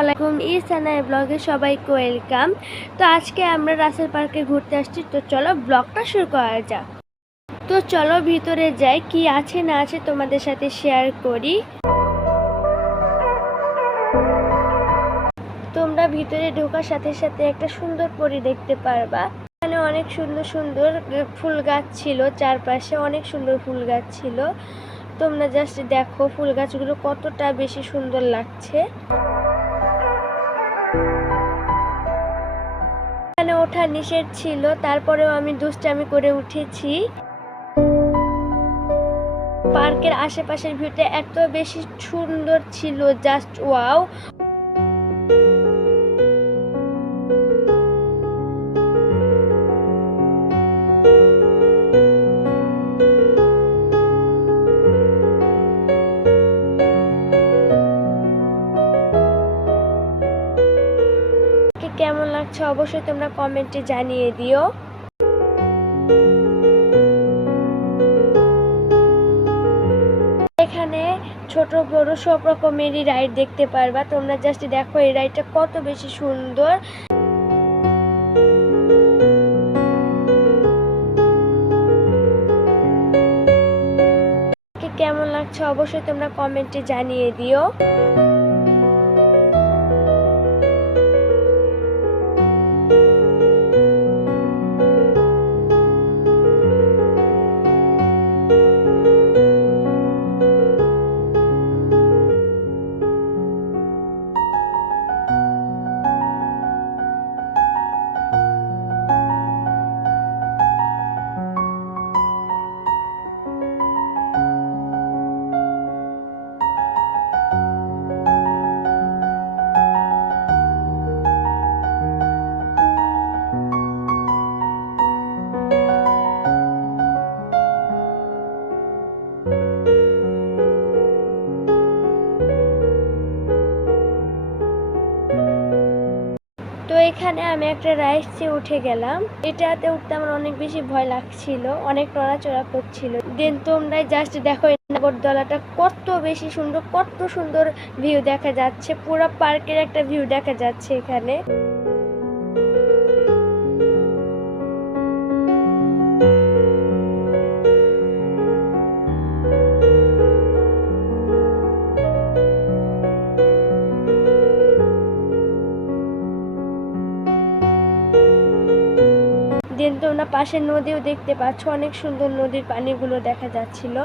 আলাইকুম ইসানায় ব্লগে সবাইকে ওয়েলকাম। তো আজকে আমরা রাসেল পার্কে ঘুরতে আসছি। তো চলো ব্লগটা শুরু করা যাক। তো চলো ভিতরে যাই, কি আছে না আছে তোমাদের সাথে শেয়ার করি। তোমরা ভিতরে ঢোকার সাথে সাথে একটা সুন্দর পরি দেখতে পারবা। এখানে অনেক সুন্দর সুন্দর ফুল গাছ ছিল, চারপাশে অনেক সুন্দর ফুল গাছ ছিল। তোমরা জাস্ট দেখো ফুল গাছগুলো কতটা বেশি সুন্দর লাগছে। এখানে ওঠা নিষেধ ছিল, তারপরেও আমি দুষ্টামি করে উঠেছি। পার্কের আশেপাশের ভিউটা এত বেশি সুন্দর ছিল জাস্ট ওয়াও কেমন লাগছে অবশ্যই তোমরা কমেন্টে জানিয়ে দিও। এখানে ছোট বড় সব রকমেরই রাইড দেখতে পারবা। তোমরা জাস্ট দেখো এই রাইডটা কত বেশি সুন্দর। কেমন লাগছে অবশ্যই তোমরা কমেন্টে জানিয়ে দিও। এখানে আমি একটা রাইসে উঠে গেলাম। এটাতে উঠতে আমার অনেক বেশি ভয় লাগছিল, অনেক নড়াচড়া করছিল। দেন তোমরা জাস্ট দেখো নাগরদলাটা কত বেশি সুন্দর, কত সুন্দর ভিউ দেখা যাচ্ছে। পুরো পার্কের একটা ভিউ দেখা যাচ্ছে এখানে। দেন তোমরা পাশের নদীও দেখতে পাচ্ছ, অনেক সুন্দর নদীর পানিগুলো দেখা যাচ্ছিল।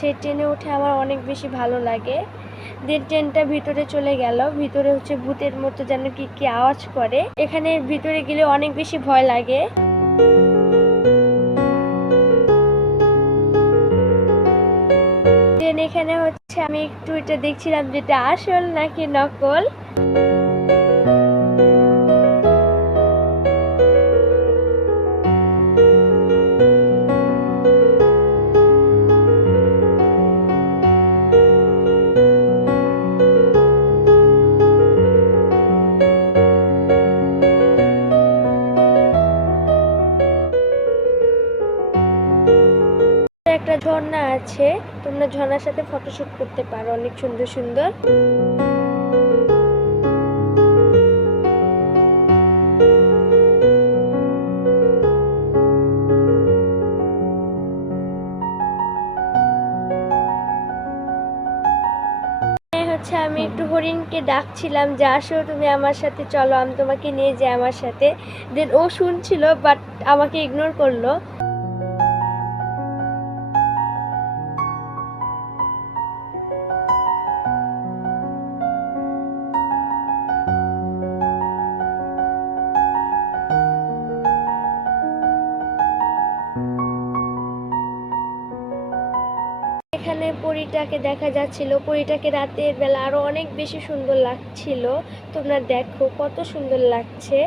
সেই ট্রেনে উঠে আমার অনেক বেশি ভালো লাগে। দেন ট্রেনটা ভিতরে চলে গেল। ভিতরে হচ্ছে ভূতের মতো যেন কি কি আওয়াজ করে। এখানে ভিতরে গেলে অনেক বেশি ভয় লাগে। এখানে হচ্ছে আমি একটু এটা দেখছিলাম যেটা আসল নাকি নকল। ঝর্ণা আছে, তোমরা ঝর্ণার সাথে ফটোশুট করতে পারো, অনেক সুন্দর সুন্দর। হচ্ছে আমি একটু হরিণকে ডাকছিলাম, যে আসো তুমি আমার সাথে চলো, আমি তোমাকে নিয়ে যাই আমার সাথে। দেন ও শুনছিল বাট আমাকে ইগনোর করল। এখানে পরীটাকে দেখা যাচ্ছিল। পরীটাকে রাতের বেলা আরও অনেক বেশি সুন্দর লাগছিল। তোমরা দেখো কত সুন্দর লাগছে।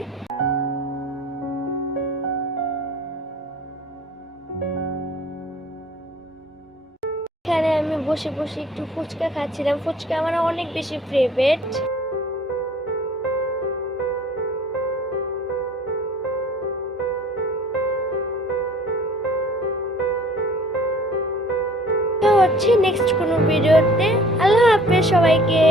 এখানে আমি বসে বসে একটু ফুচকা খাচ্ছিলাম। ফুচকা আমার অনেক বেশি ফেভারিট হচ্ছে নেক্সট কোনো ভিডিওতে আল্লাহ হাফেজ সবাইকে।